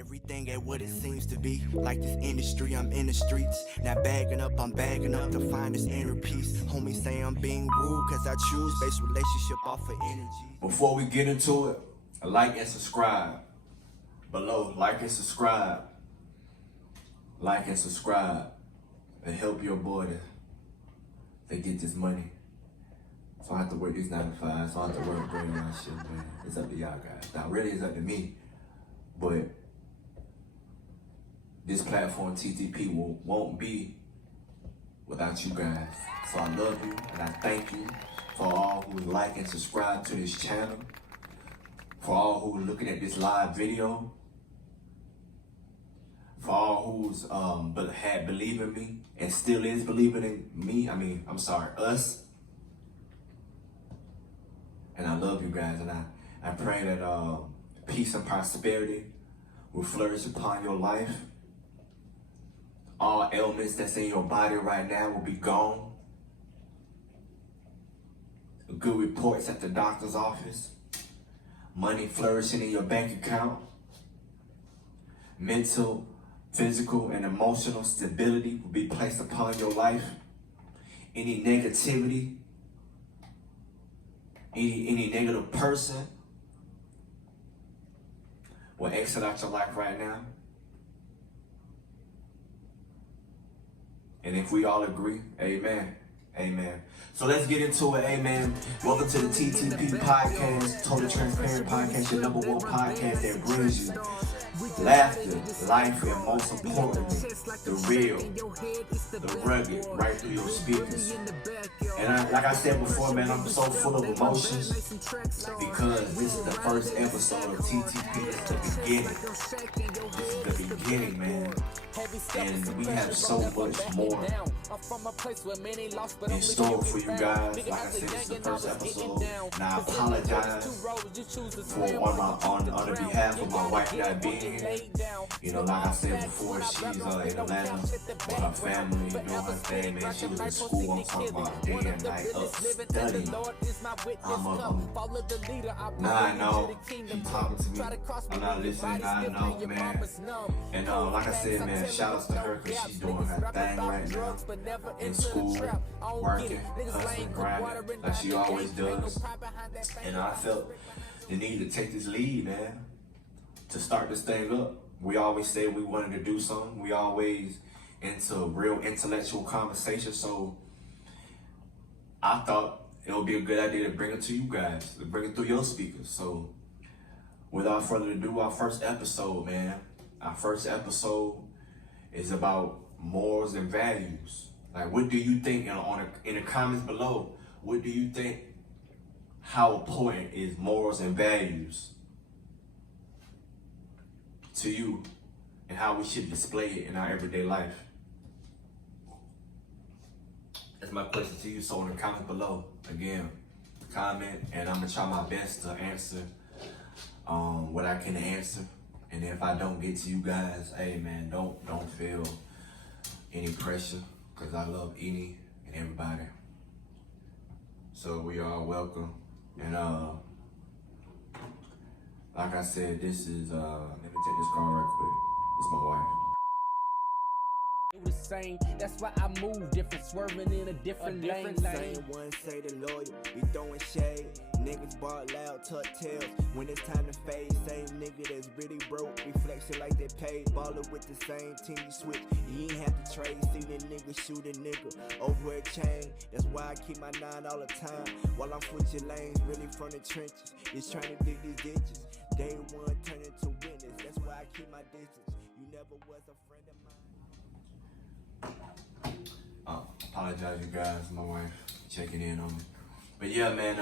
Everything ain't what it seems to be. Like this industry, I'm in the streets. Now bagging up, I'm bagging up to find this inner peace. Homies say I'm being rude cause I choose base relationship off of energy. Before we get into it, like and subscribe. Below, like and subscribe. Like and subscribe. And help your boy to get this money. So I have to work these 9 to 5, so I have to work great on shit, man. It's up to y'all guys. Now really it's up to me. But this platform TTP won't be without you guys. So I love you and I thank you for all who like and subscribe to this channel. For all who are looking at this live video. For all who's had believed in me and still is believing in me. Us. And I love you guys, and I pray that peace and prosperity will flourish upon your life. All ailments that's in your body right now will be gone. Good reports at the doctor's office. Money flourishing in your bank account. Mental, physical, and emotional stability will be placed upon your life. Any negativity, any negative person will exit out your life right now. And if we all agree, amen. Amen. So let's get into it, amen. Welcome to the TTP podcast, Total Transparent Podcast, your #1 podcast that brings you laughter, life, and most importantly, the real, the rugged, right through your speakers. And like I said before, man, I'm so full of emotions because this is the first episode of TTP. This is the beginning. This is the beginning, man. And we have so much more in store for you guys. Like I said, this is the first episode. And I apologize for on the behalf of my wife not being here. You know, like I said before, she's in Atlanta with her family doing her thing, man. She was in school. I'm talking about day and night up studying. Now I know she's talking to me. I'm not listening. Now I know, man. And like I said, man, shout outs to her because she's doing her thing right now in school, working, hustling, grinding like she always does. And I felt the need to take this lead, man, to start this thing up. We always said we wanted to do something. We always into real intellectual conversation. So I thought it would be a good idea to bring it to you guys, to bring it through your speakers. So without further ado, our first episode, man. Our first episode is about morals and values. Like, what do you think, in the comments below, what do you think, how important is morals and values to you, and how we should display it in our everyday life? That's my question to you. So in the comments below, again, comment, and I'm gonna try my best to answer what I can answer. And if I don't get to you guys, hey man, don't feel any pressure, because I love any and everybody. So we are welcome. And like I said, this is let me take this call right quick. It's my wife. The same, that's why I move different, swerving in a different lane. Same one say the lawyer be throwing shade. Niggas bark loud, tuck tails when it's time to fade. Same nigga that's really broke, be flexing like they paid. Baller with the same team you switch, you ain't have to trade. See the nigga shoot a nigga over a chain. That's why I keep my 9 all the time while I'm switching lanes, really from the trenches. Just trying to dig these ditches. Day one turn into witness. That's why I keep my distance. You never was a friend of mine. Apologize, you guys. My wife checking in on me. But yeah, man,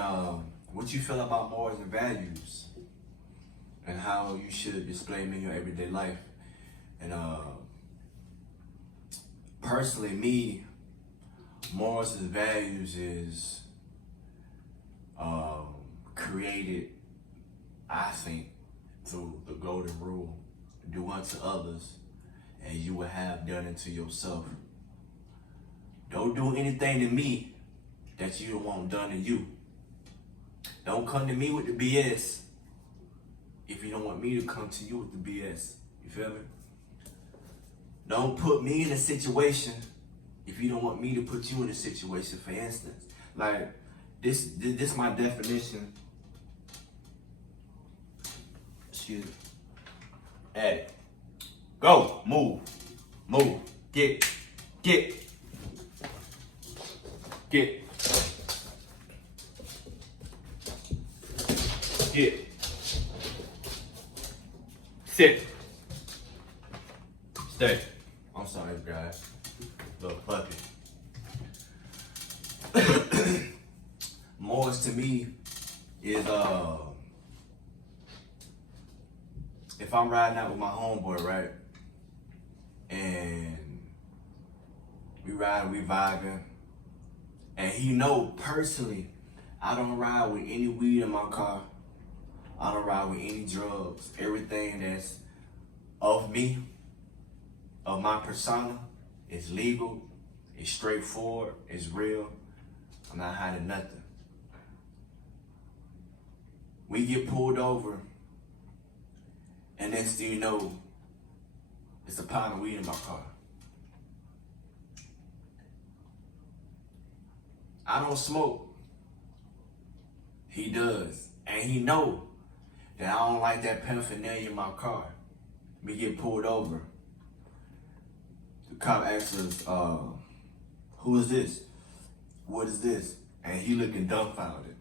what you feel about morals and values and how you should display them in your everyday life? And personally, me, morals and values is created, I think, through the golden rule: do unto others as you would have done unto yourself. Don't do anything to me that you don't want done to you. Don't come to me with the BS if you don't want me to come to you with the BS. You feel me? Don't put me in a situation if you don't want me to put you in a situation. For instance, like this my definition. Excuse me. Hey, go, move, get, get, sit, stay. I'm sorry, guys. Little puppy. Morals to me is if I'm riding out with my homeboy, right, and we vibing, and he know personally I don't ride with any weed in my car. I don't ride with any drugs. Everything that's of me, of my persona, is legal, it's straightforward, it's real. I'm not hiding nothing. We get pulled over, and next thing you know, it's a pound of weed in my car. I don't smoke. He does. And he know that I don't like that paraphernalia in my car. We get pulled over. The cop asks us, who is this? What is this? And he looking dumbfounded.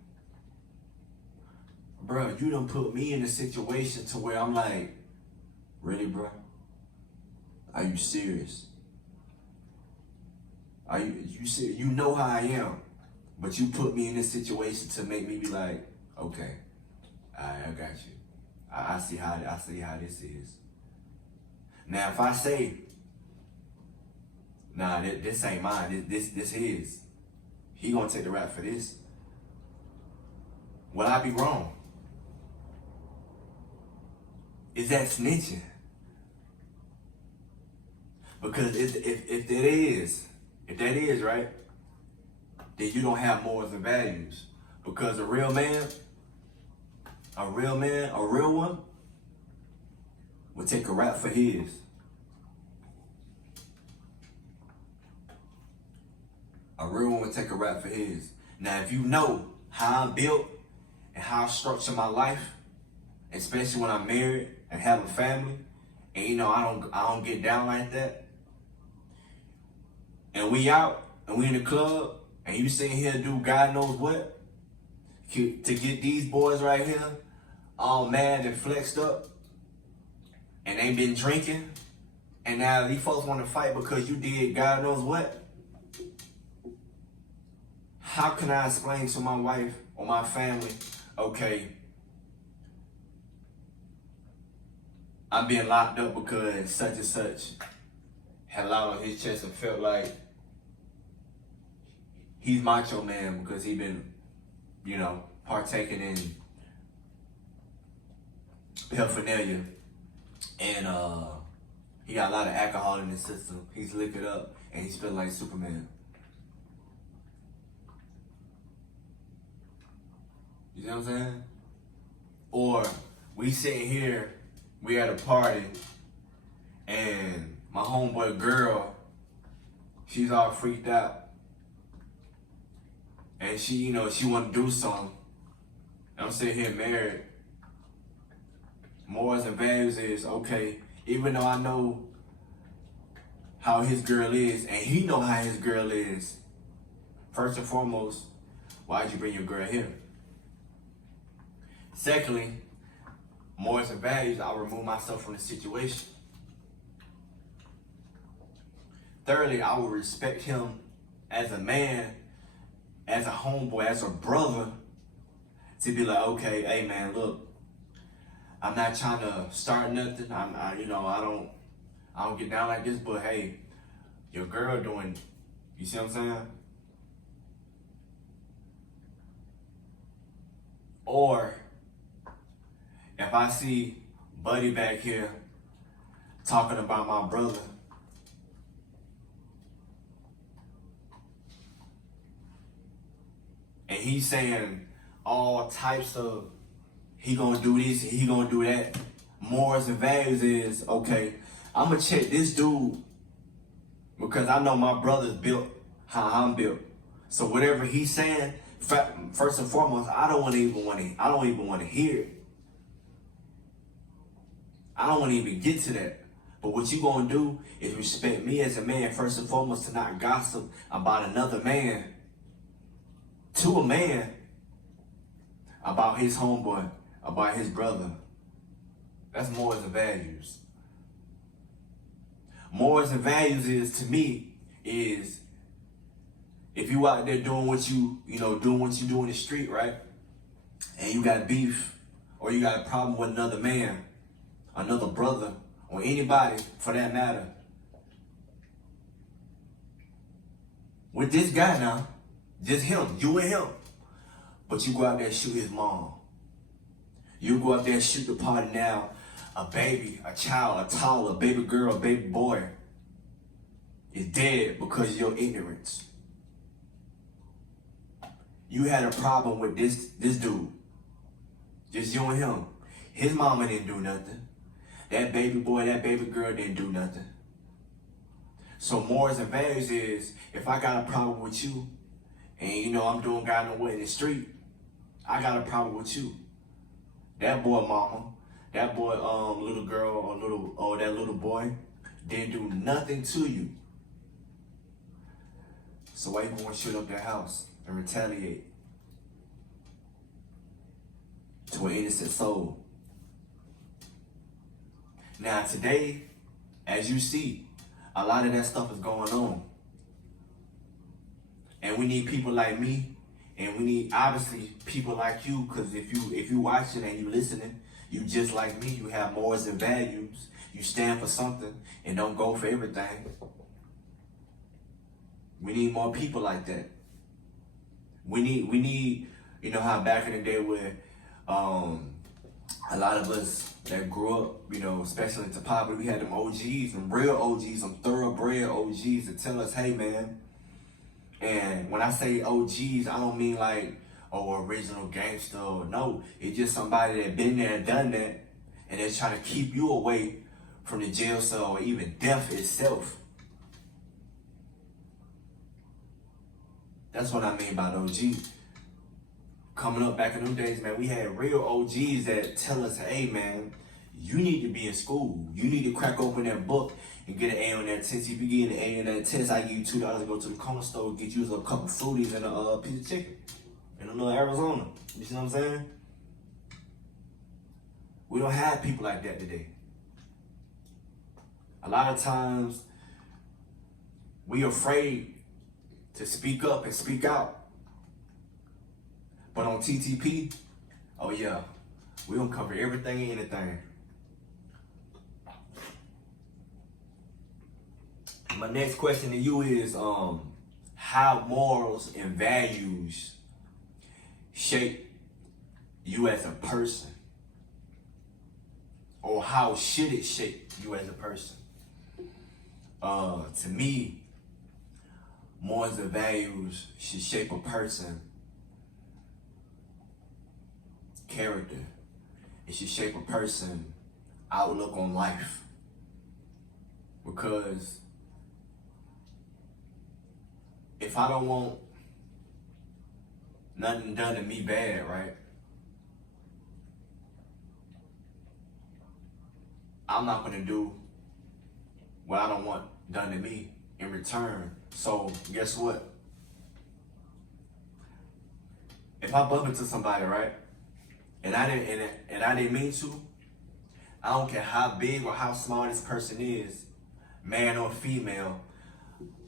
Bruh, you done put me in a situation to where I'm like, really, bruh? Are you serious? Are you serious? You know how I am, but you put me in this situation to make me be like, okay, I got you. I see how this is. Now, if I say, nah, this ain't mine. This his. He gonna take the rap for this. Will I be wrong? Is that snitching? Because if that is right, then you don't have morals and values. Because a real one, will take a rap for his. A real one will take a rap for his. Now, if you know how I'm built and how I structure my life, especially when I'm married and have a family, and you know I don't get down like that, and we out and we in the club, and you sitting here do God knows what to get these boys right here all mad and flexed up, and they been drinking, and now these folks want to fight because you did God knows what. How can I explain to my wife or my family, okay, I'm being locked up because such and such had loud on his chest and felt like he's macho man because he been, partaking in paraphernalia, and he got a lot of alcohol in his system. He's liquored up and he's feeling like Superman. You know what I'm saying? Or we sitting here, we at a party, and my homeboy girl, she's all freaked out. And she want to do something. I'm sitting here married. Morals and values is, okay, even though I know how his girl is, and he know how his girl is, first and foremost, why'd you bring your girl here? Secondly, morals and values, I'll remove myself from the situation. Thirdly, I will respect him as a man, as a homeboy, as a brother, to be like, okay, hey man, look, I'm not trying to start nothing. I don't get down like this, but hey, your girl doing, you see what I'm saying? Or if I see Buddy back here talking about my brother, and he's saying all types of, he gonna do this, he gonna do that, morals and values is, okay, I'm gonna check this dude because I know my brother's built how I'm built. So whatever he's saying, first and foremost, I don't even want to hear it. I don't want to even get to that. But what you gonna do is respect me as a man, first and foremost, to not gossip about another man to a man about his homeboy, about his brother. That's morals and values. Morals and values is, to me, is if you out there doing what you do in the street, right? And you got beef or you got a problem with another man, another brother, or anybody for that matter. With this guy now, just him, you and him. But you go out there and shoot his mom. You go out there and shoot the party now. A baby, a child, a toddler, a baby girl, a baby boy is dead because of your ignorance. You had a problem with this dude. Just you and him. His mama didn't do nothing. That baby boy, that baby girl didn't do nothing. So morals and values is, if I got a problem with you, and I'm doing God know what in the street, I got a problem with you. That boy mama, that boy little girl or that little boy didn't do nothing to you. So why you gonna shoot up their house and retaliate to an innocent soul? Now today, as you see, a lot of that stuff is going on. And we need people like me, and we need obviously people like you, because if you watching and you listening, you just like me, you have morals and values, you stand for something and don't go for everything. We need more people like that. We need, how back in the day where a lot of us that grew up, especially into poverty, we had them OGs, some real OGs, some thoroughbred OGs to tell us, hey man. And when I say OGs, I don't mean like, original gangster. No, it's just somebody that been there and done that, and they're trying to keep you away from the jail cell or even death itself. That's what I mean by OG. Coming up back in them days, man, we had real OGs that tell us, hey man, you need to be in school. You need to crack open that book and get an A on that test. If you get an A on that test, I give you $2 to go to the corner store, get you a couple fruities and a piece of chicken in a little Arizona. You see what I'm saying? We don't have people like that today. A lot of times, we afraid to speak up and speak out. But on TTP, oh yeah, we gonna cover everything and anything. My next question to you is, how morals and values shape you as a person? Or how should it shape you as a person? To me, morals and values should shape a person character. It should shape a person outlook on life. Because if I don't want nothing done to me bad, right? I'm not gonna do what I don't want done to me in return. So guess what? If I bump into somebody, right, and I didn't mean to, I don't care how big or how small this person is, man or female.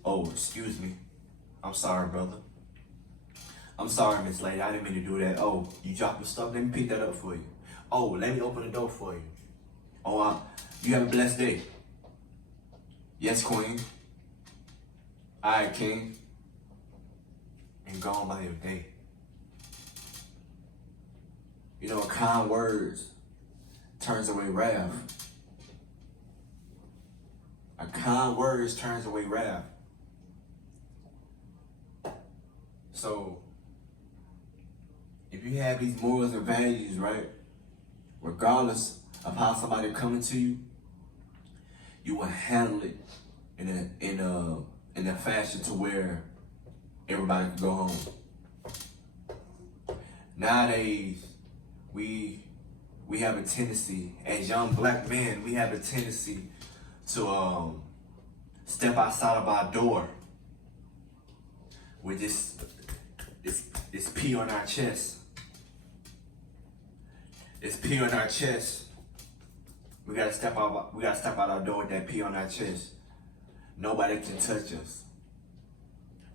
Oh, excuse me. I'm sorry, brother. I'm sorry, Miss Lady. I didn't mean to do that. Oh, you dropped your stuff? Let me pick that up for you. Oh, let me open the door for you. Oh, you have a blessed day. Yes, Queen. All right, King. And go on by your day. Kind words turns away wrath. A kind words turns away wrath. So, if you have these morals and values, right, regardless of how somebody coming to you, you will handle it in a fashion to where everybody can go home. Nowadays, we have a tendency, as young black men, we have a tendency to step outside of our door with this pee on our chest. It's pee on our chest. We gotta step out our door with that pee on our chest. Nobody can touch us.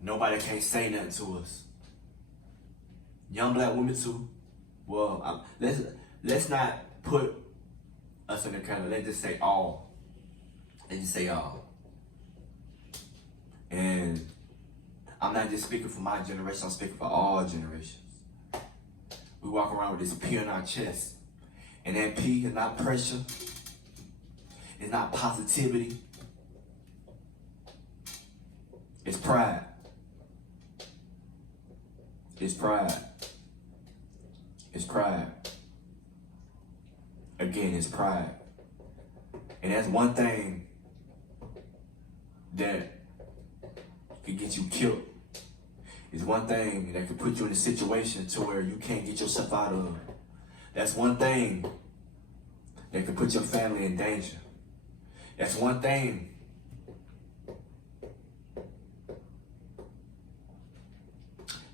Nobody can say nothing to us. Young black women too. Well, let's not put us in the category. Let's just say all. Let's just say all. And I'm not just speaking for my generation. I'm speaking for all generations. We walk around with this pee on our chest, and that pee is not pressure. It's not positivity. It's pride. It's pride. It's pride. Again, it's pride. And that's one thing that could get you killed. It's one thing that could put you in a situation to where you can't get yourself out of. That's one thing that could put your family in danger. That's one thing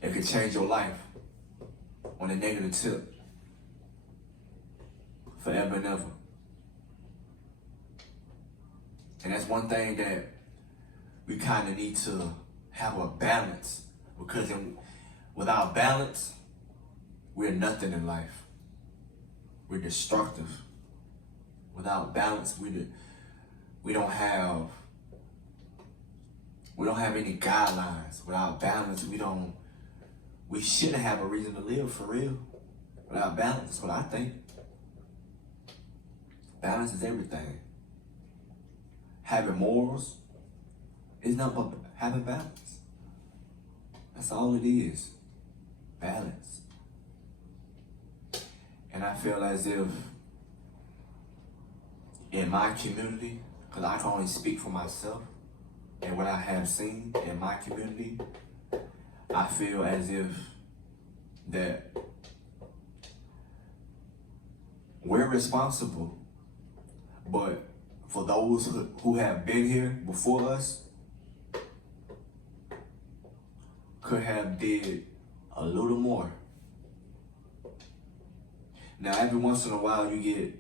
that could change your life on a negative tip forever and ever. And that's one thing that we kind of need to have a balance, because without balance, we're nothing in life. We're destructive. Without balance, we don't have any guidelines. Without balance, we shouldn't have a reason to live, for real. Without balance, that's what I think. Balance is everything. Having morals is nothing but having balance. That's all it is. Balance. And I feel as if in my community, because I can only speak for myself and what I have seen in my community, I feel as if that we're responsible, but for those who have been here before us, could have did a little more. Now, every once in a while, you get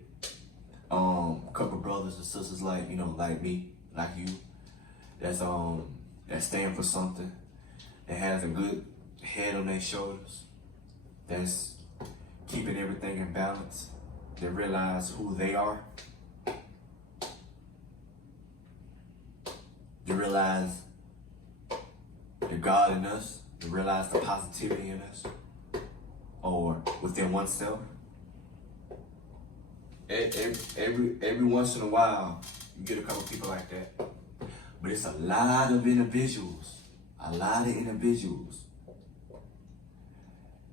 a couple brothers and sisters like me, like you, that stand for something, that has a good head on their shoulders, that's keeping everything in balance, that realize who they are, they realize the God in us, they realize the positivity in us, or within oneself. Every once in a while, you get a couple people like that. But it's a lot of individuals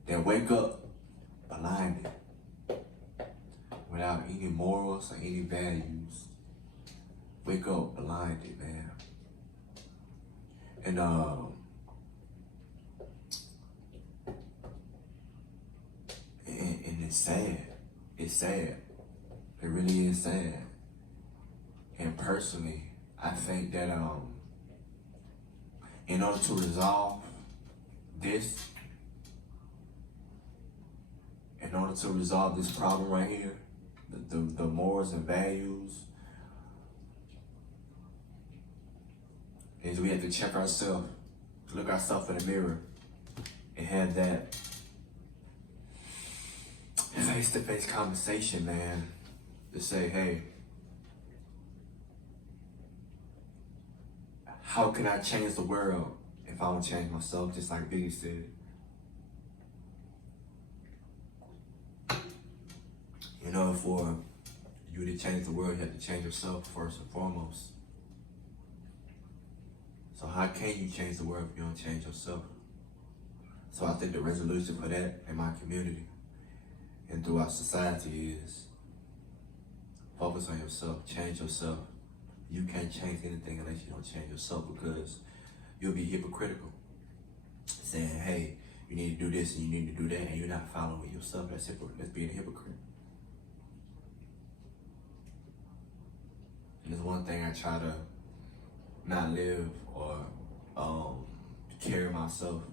that wake up blinded, without any morals or any values. Wake up blinded, man. And it's sad. It's sad. It really is sad. And personally, I think that in order to resolve this, in order to resolve this problem right here, the morals and values, is we have to check ourselves, look ourselves in the mirror, and have that face-to-face conversation, man, to say, hey, how can I change the world if I don't change myself, just like Biggie said? You know, for you to change the world, you have to change yourself first and foremost. So how can you change the world if you don't change yourself? So I think the resolution for that in my community and throughout society is Focus on yourself. Change yourself. You can't change anything unless you don't change yourself, because you'll be hypocritical. Saying, hey, you need to do this and you need to do that, and you're not following yourself. That's being a hypocrite. And there's one thing I try to not live or carry myself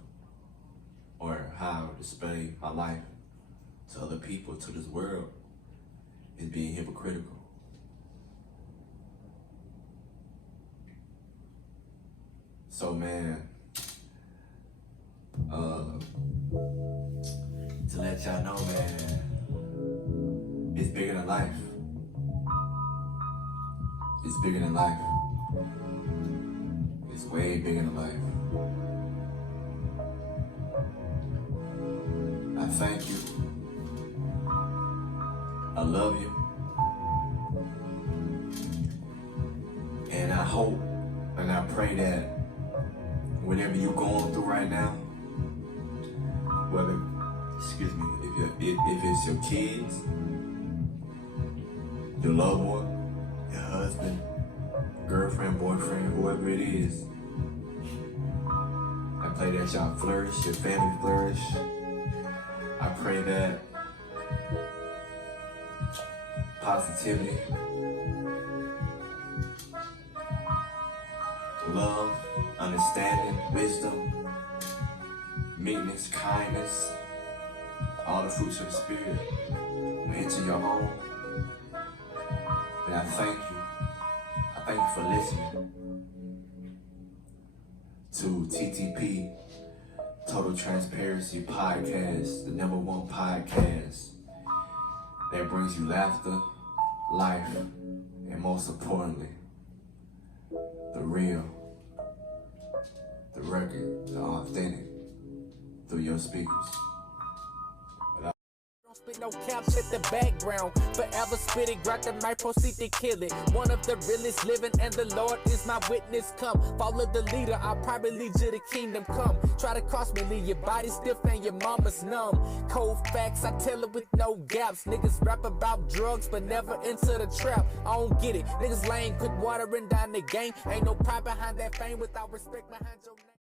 or how I display my life to other people, to this world, is being hypocritical. So man, to let y'all know, man, it's bigger than life. It's bigger than life. It's way bigger than life. I thank you. I love you. And I hope and I pray that whatever you're going through right now, whether, if it's your kids, your loved one, your husband, girlfriend, boyfriend, whoever it is, I pray that y'all flourish, your family flourish. I pray that positivity, love, understanding, wisdom, meekness, kindness, all the fruits of the Spirit will enter your home. And I thank you. I thank you for listening to TTP, Total Transparency Podcast, the #1 podcast that brings you laughter, life, and most importantly, the real, the record, the authentic, through your speakers. Spit no caps at the background, forever spitting, grab the mic, proceed to kill it. One of the realest living, and the Lord is my witness. Come, follow the leader, I'll probably lead you to kingdom come. Try to cross me, leave your body stiff and your mama's numb. Cold facts, I tell it with no gaps. Niggas rap about drugs, but never enter the trap. I don't get it, niggas lame, quit watering down the game. Ain't no pride behind that fame without respect behind your name.